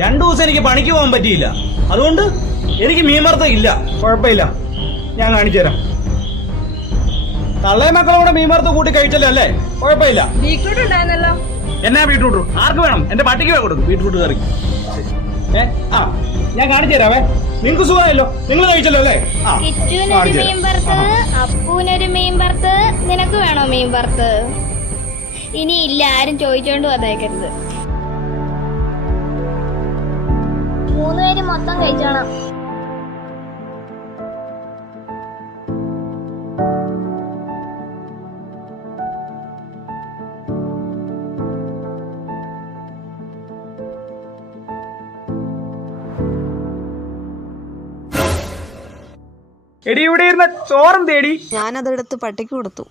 2 ദിവസം എനിക്ക് പണിക്ക് പോകാൻ പറ്റിയില്ല. അതുകൊണ്ട് എനിക്ക് മീൻ വറുത്തത് ഇല്ല. കുഴപ്പമില്ല, ഞാൻ കാണിച്ചു തരാം. തള്ളേ മക്കളോടെ മീൻ വറുത്ത് കൂട്ടി കഴിച്ചല്ലോ അല്ലേ? കുഴപ്പമില്ല. ബീറ്റ്റൂട്ട് ഉണ്ടായിരുന്നല്ലോ. എന്നാ ബീട്രൂട്ട്? ആർക്ക് വേണം? എന്റെ പട്ടിക്ക് കൊടുക്കും ബീട്രൂട്ട് കറി. ഞാൻ കാണിച്ചു തരാവേ. നിങ്ങൾക്ക് സുഖമായല്ലോ, നിങ്ങൾ കഴിച്ചല്ലോ അല്ലേ? കിച്ചുവിനൊരു മീൻ വറുത്ത്, അപ്പൂനൊരു മീൻ വറുത്ത്, നിനക്ക് വേണോ മീൻ വറുത്ത്? ഇനി ഇല്ല, ആരും ചോദിച്ചോണ്ട് വന്നേക്കരുത്. 3 പേര് മൊത്തം കഴിച്ചോണം. എടി, ഇവിടെ ഇരുന്ന ചോറും തേടി ഞാനതെടുത്ത് പട്ടിക്ക് കൊടുത്തു.